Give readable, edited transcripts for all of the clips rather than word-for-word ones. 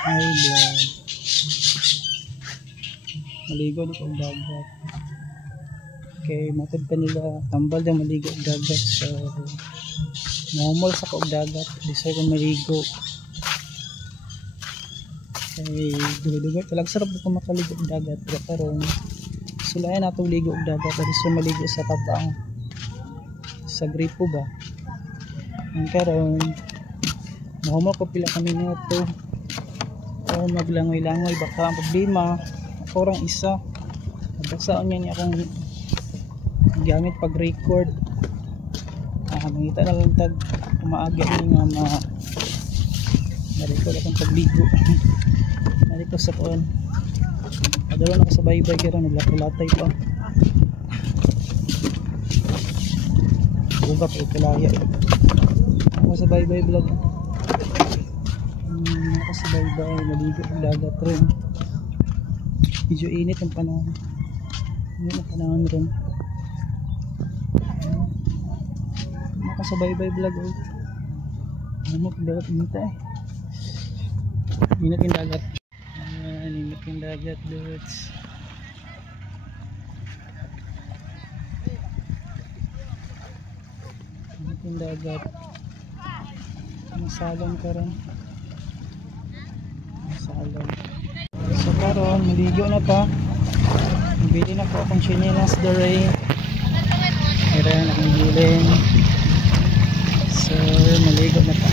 Ay vlog. Maligo dito ang dagat. Okay, matod pa nila tambal na maligo ang dagat. So mahumol sa kaog dagat. Deserve kong maligo. Okay, dugo-dugo. Talag sarap ko makaligo ang dagat. Pero karon sulayan natong ligo ang dagat. At gusto maligo sa tabang. Sa gripo ba? Ang karon mahumol ko pila ka minuto. O maglangoy-langoy baka ang problema ako orang isa nabasaan niya akong gamit pag record mangita na lang tag umaaga nga na-record akong pagligo narito sa kuan padala na ko sa baybay kaya naglatay pa buga pa ikalaya ako sa baybay vlog ako sa baybay maligo ang dagat rin medyo init ang panahon rin ako sa baybay vlog ano ang dagat init init yung dagat init yung dagat dudes init yung dagat masalong ka rin so karon maligo na pa bili na po akong chinelas dere meron akong gilin so maligo na pa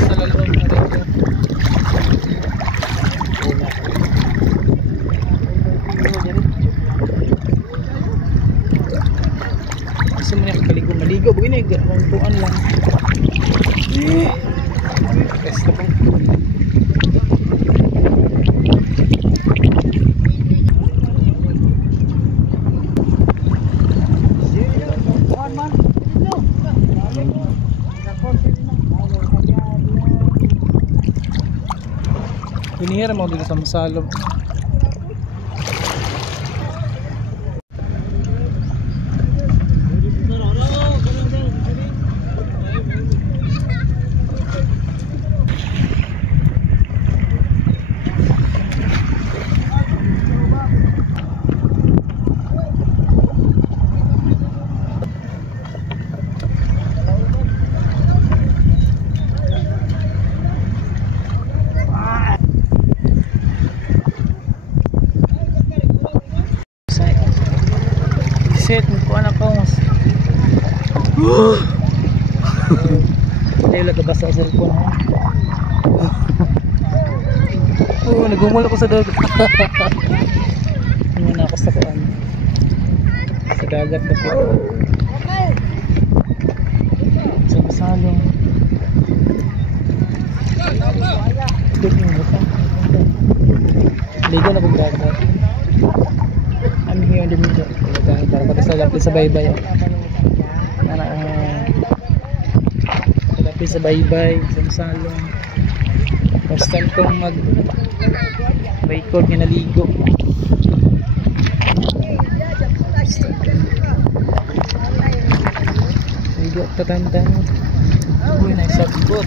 sa lalong na rin kasi mo na maligo begini tuan lang basta pa pinihira mo dito sa masalog set mo anak ko mas tayo lang kabasa sa cellphone nagumul ako sa dagat muna ako sa kuan sa dagat na po sa pasalong ligo na kong dagat I'm here in the middle para pagkasalapin sa baybay salapin sa baybay sa masalong first time kong mag record nga naligo ligo tatantang uy naisagbot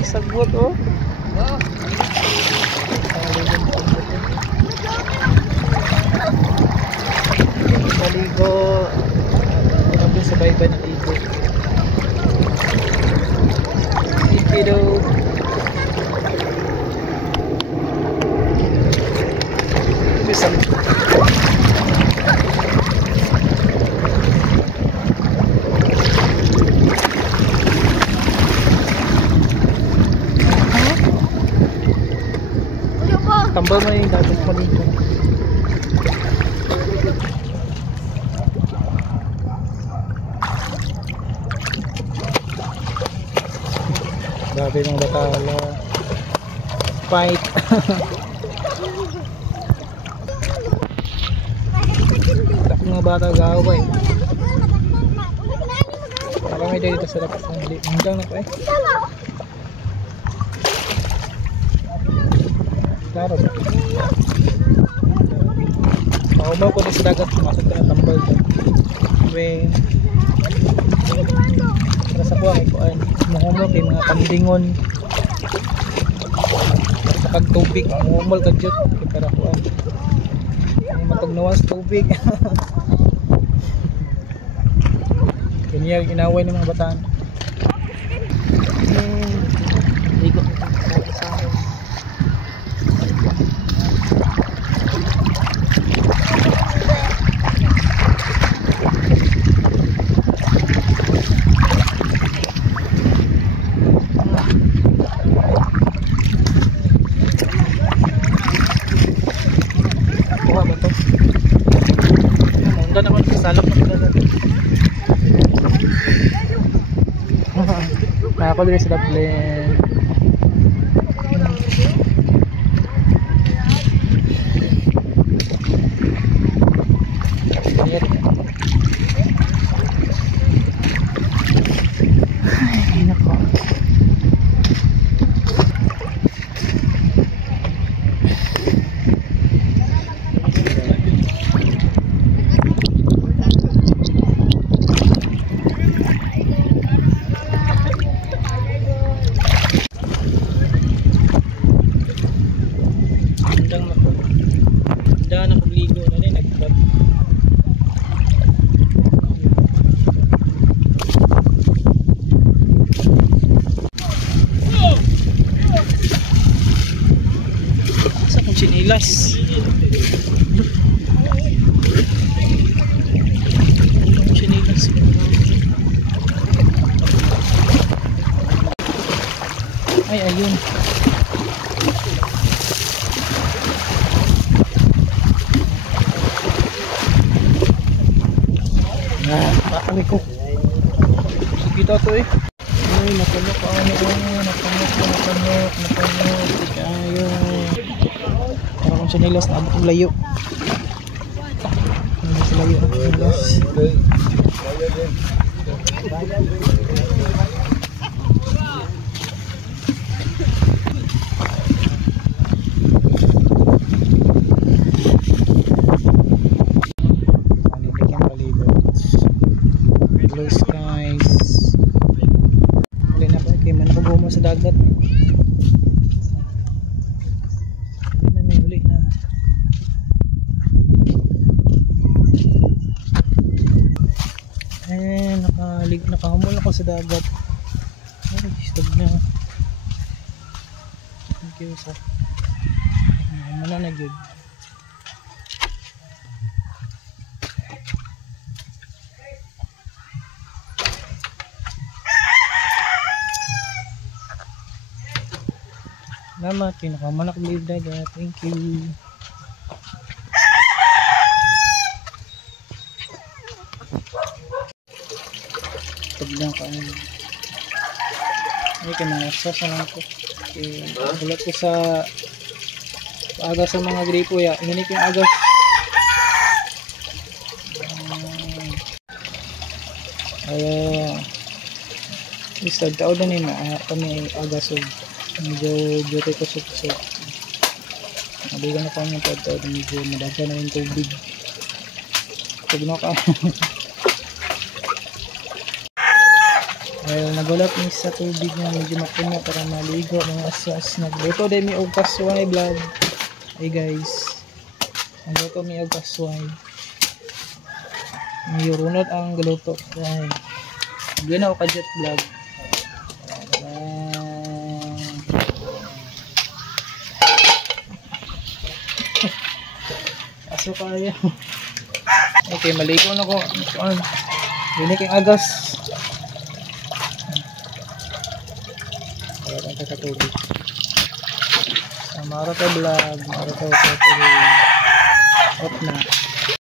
isagbot oh maligo grabe sa baybay na ligo ikido bisang tambal mo yung dapat maligo grabe mga batala fight tapos mga bata gaway baka may dito sa lakas hanggang na ko klaro ba Paumaw ko na sa dagat, pumasok ka na tambal dyan. May para sa kuha, may kuhaan. Mahumol kay mga kandingon. Sa pagtubig, mahumol ka dyan. Kay para kuhaan. May matagnawas tubig. Ganyan yung inaway ng mga bataan. Ligo ko sa akin. Kuha ba ito? Munda naman sa salok ng dagat. Ako din sa Dublin. Ay, nako. Daan ako ligo na rin, nag-vlog. Sa kong sinilas. Sinilas. Ay, ayun. Bakali ko. Sige to eh. Ay, napunok ako na. Napunok. Kayo. Para kung sinilas na abot ng layo. Hindi sa layo. Blue skies. Huli na ba? Kaya man ako bumo sa dagat. Huli na, may huli na. Nakahamol ako sa dagat. Ay, stag na. Thank you sa mana na good. Salamat, pinakamanak live dagat. Thank you. Tignan ko ay mga sasalang ko. Bulat ko sa agas sa mga gripo ya. Inginik yung agas. Isag tao na nina kami agas medyo duty ko suksok. Nabigan na kami yung tao medyo madaga na yung tubig. Tignan ka. Nagulat ni sa tubig na medyo mapuno para maligo mga asas. Nagluto din may og kasway vlog. Hey guys, nagluto may og kasway. Mayurunod ang galuto. Ay, gana ako ka-jet vlog. Aso kaya. Okay, maligo na ko. Dinik yung agas. Ang kakatubig. Maro ka vlog, maro ka off na.